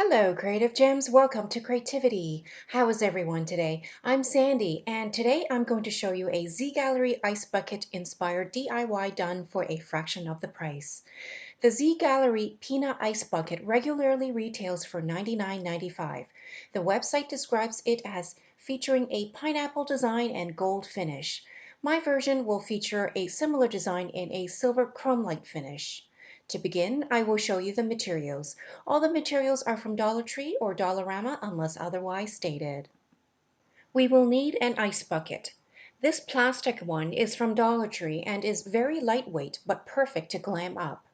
Hello, Creative Gems. Welcome to Creativity. How is everyone today? I'm Sandy, and today I'm going to show you a Z Gallerie Ice Bucket inspired DIY done for a fraction of the price. The Z Gallerie Peanut Ice Bucket regularly retails for $99.95. The website describes it as featuring a pineapple design and gold finish. My version will feature a similar design in a silver chrome-like finish. To begin, I will show you the materials. All the materials are from Dollar Tree or Dollarama unless otherwise stated. We will need an ice bucket. This plastic one is from Dollar Tree and is very lightweight but perfect to glam up.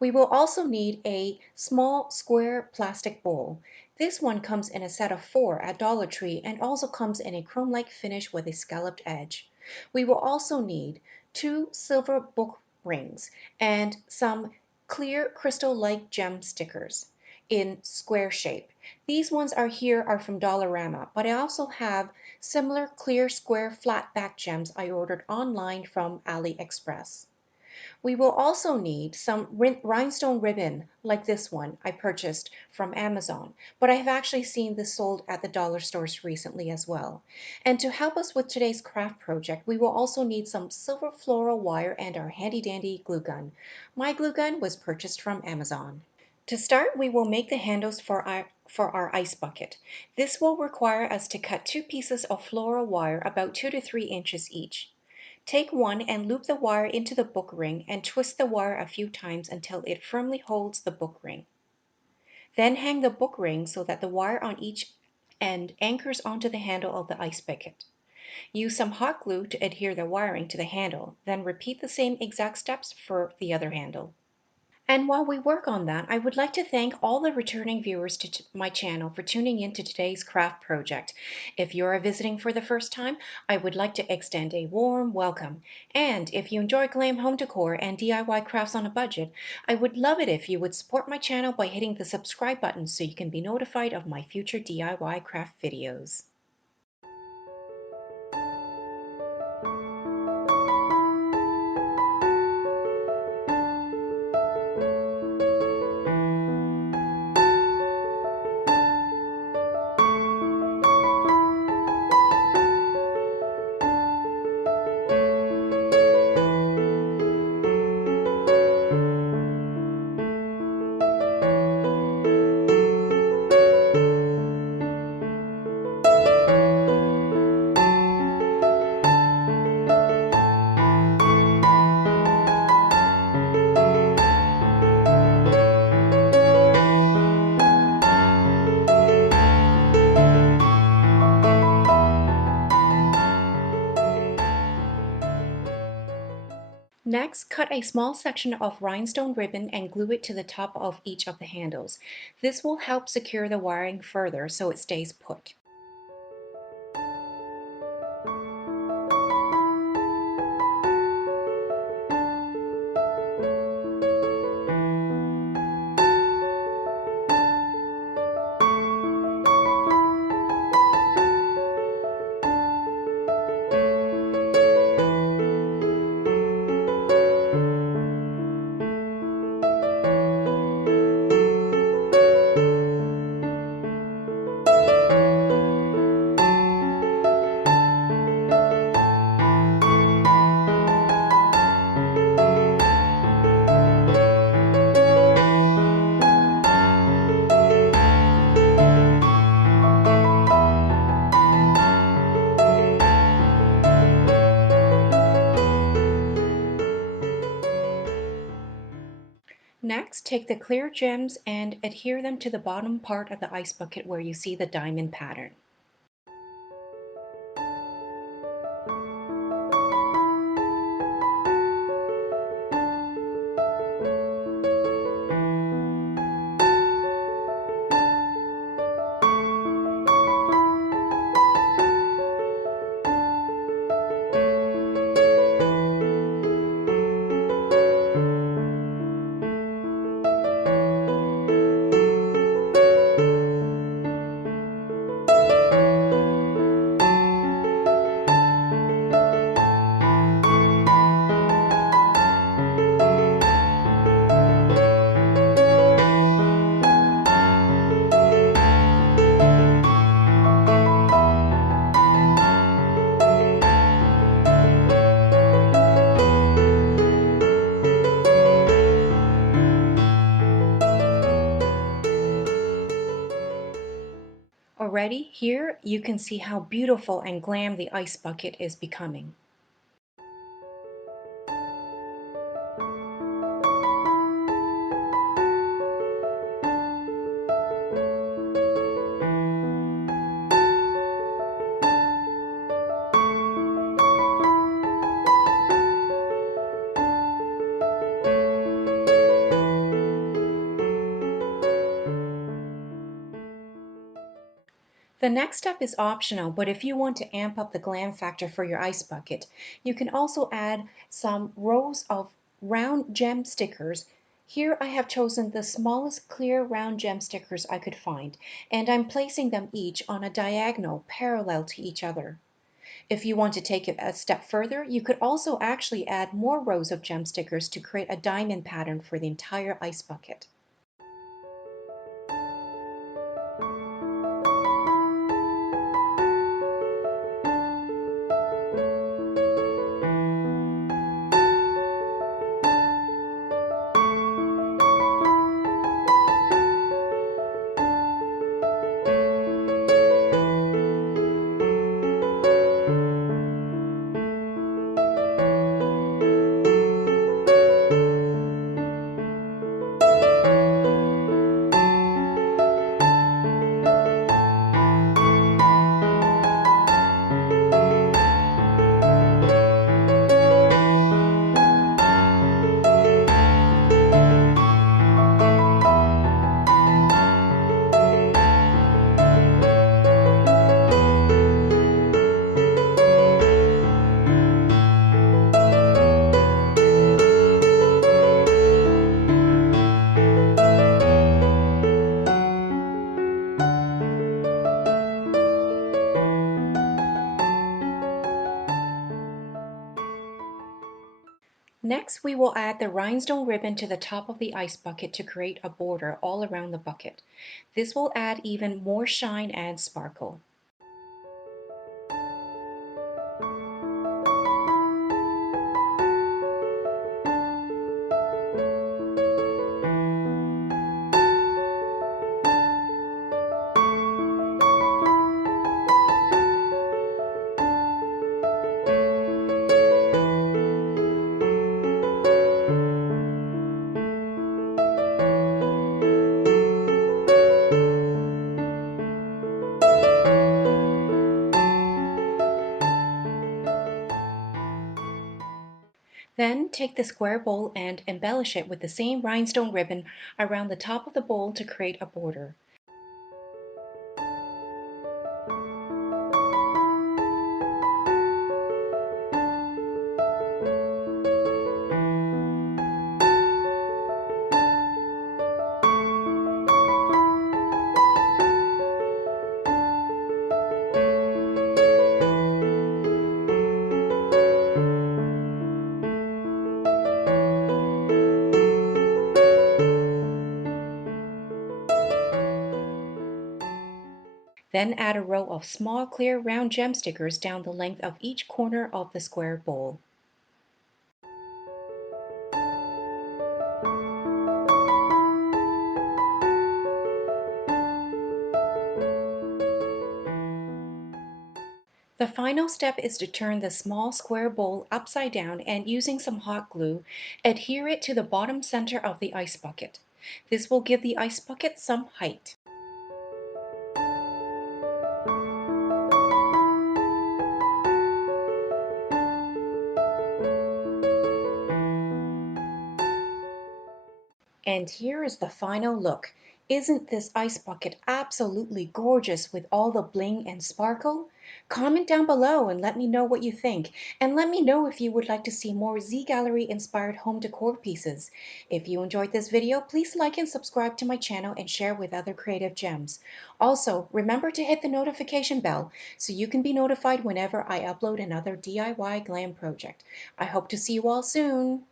We will also need a small square plastic bowl. This one comes in a set of 4 at Dollar Tree and also comes in a chrome-like finish with a scalloped edge. We will also need 2 silver book rings and some clear crystal-like gem stickers in square shape. These ones are from Dollarama, but I also have similar clear square flat back gems I ordered online from AliExpress. We will also need some rhinestone ribbon like this one I purchased from Amazon, but I have actually seen this sold at the dollar stores recently as well. And to help us with today's craft project, we will also need some silver floral wire and our handy dandy glue gun. My glue gun was purchased from Amazon. To start, we will make the handles for our ice bucket. This will require us to cut 2 pieces of floral wire about 2 to 3 inches each. Take one and loop the wire into the book ring and twist the wire a few times until it firmly holds the book ring. Then hang the book ring so that the wire on each end anchors onto the handle of the ice bucket. Use some hot glue to adhere the wiring to the handle, then repeat the same exact steps for the other handle. And while we work on that, I would like to thank all the returning viewers to my channel for tuning in to today's craft project. If you are visiting for the first time, I would like to extend a warm welcome. And if you enjoy glam home decor and DIY crafts on a budget, I would love it if you would support my channel by hitting the subscribe button so you can be notified of my future DIY craft videos. Next, cut a small section of rhinestone ribbon and glue it to the top of each of the handles. This will help secure the wiring further so it stays put. Next, take the clear gems and adhere them to the bottom part of the ice bucket where you see the diamond pattern. Already here you can see how beautiful and glam the ice bucket is becoming. The next step is optional, but if you want to amp up the glam factor for your ice bucket, you can also add some rows of round gem stickers. Here I have chosen the smallest clear round gem stickers I could find, and I'm placing them each on a diagonal parallel to each other. If you want to take it a step further, you could also actually add more rows of gem stickers to create a diamond pattern for the entire ice bucket. Next, we will add the rhinestone ribbon to the top of the ice bucket to create a border all around the bucket. This will add even more shine and sparkle. Then take the square bowl and embellish it with the same rhinestone ribbon around the top of the bowl to create a border. Then add a row of small clear round gem stickers down the length of each corner of the square bowl. The final step is to turn the small square bowl upside down and using some hot glue, adhere it to the bottom center of the ice bucket. This will give the ice bucket some height. And here is the final look. Isn't this ice bucket absolutely gorgeous with all the bling and sparkle? Comment down below and let me know what you think. And let me know if you would like to see more Z Gallerie inspired home decor pieces. If you enjoyed this video, please like and subscribe to my channel and share with other creative gems. Also, remember to hit the notification bell so you can be notified whenever I upload another DIY glam project. I hope to see you all soon.